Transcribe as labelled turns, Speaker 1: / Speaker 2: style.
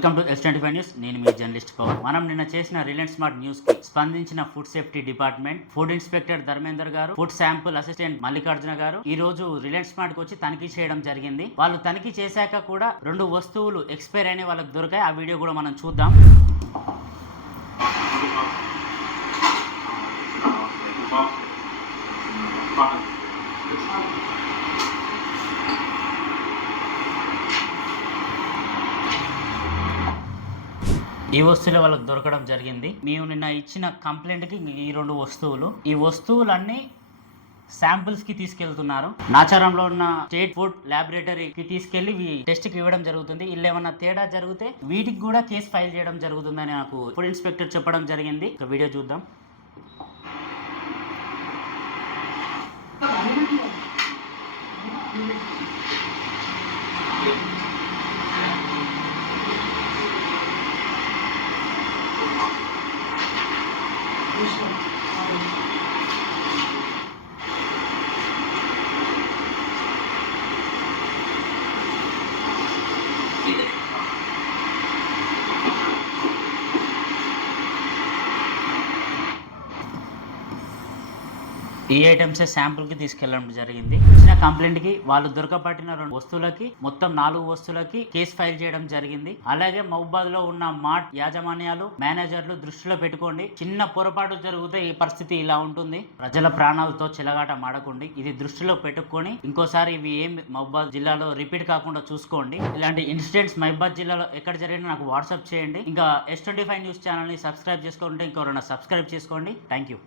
Speaker 1: Welcome to S twenty five news. నేను మీ journalist power మనం నిన్న చేసిన రిలయన్స్ స్మార్ట్ న్యూస్కి స్పందించిన food safety department food inspector Dharmender garu food sample assistant Mallikarjuna గారు ఈ రోజు రిలయన్స్ స్మార్ట్కి వచ్చి తనిఖీ చేయడం జరిగింది. వాళ్ళు తనిఖీ చేశాక కూడా రెండు వస్తువులు ఎక్స్పైర్ అయిన వాళ్ళకి దొరికాయి. ఆ వీడియో కూడా మనం చూద్దాం. ఈ వస్తువులు వాళ్ళకి దొరకడం జరిగింది. మేము నిన్న ఇచ్చిన కంప్లైంట్కి ఈ రెండు వస్తువులు. ఈ వస్తువులన్నీ శాంపిల్స్కి తీసుకెళ్తున్నారు. నాచారంలో ఉన్న స్టేట్ ఫుడ్ ల్యాబొరేటరీకి తీసుకెళ్ళి టెస్ట్కి ఇవ్వడం జరుగుతుంది. ఇల్లేమన్నా తేడా జరిగితే వీటికి కూడా కేసు ఫైల్ చేయడం జరుగుతుందని నాకు ఫుడ్ ఇన్స్పెక్టర్ చెప్పడం జరిగింది. ఒక వీడియో చూద్దాం. ఈ ఐటమ్స్ శాంపుల్కి తీసుకెళ్ళడం జరిగింది? కంప్లైంట్కి కంప్లైంట్కి వాళ్ళు దొరకబట్టిన రెండు వస్తువులకి మొత్తం నాలుగు వస్తువులకి కేసు ఫైల్ చేయడం జరిగింది. అలాగే మహబాద్లో ఉన్న మార్ట్ యాజమాన్యాలు మేనేజర్లు దృష్టిలో పెట్టుకోండి. చిన్న పొరపాటు జరిగితే ఈ పరిస్థితి ఇలా ఉంటుంది. ప్రజల ప్రాణాలతో చెలగాట మాడకండి. ఇది దృష్టిలో పెట్టుకొని ఇంకోసారి ఇవి ఏం మహబాద్ జిల్లాలో రిపీట్ కాకుండా చూసుకోండి. ఇలాంటి ఇన్సిడెంట్స్ మహబాద్ జిల్లాలో ఎక్కడ జరిగినా నాకు వాట్సాప్ చేయండి. ఇంకా ఎస్ ట్వంటీ ఫైవ్ న్యూస్ ఛానల్ని సబ్స్క్రైబ్ చేసుకుంటే ఇంకెవరైనా సబ్స్క్రైబ్ చేసుకోండి. Thank you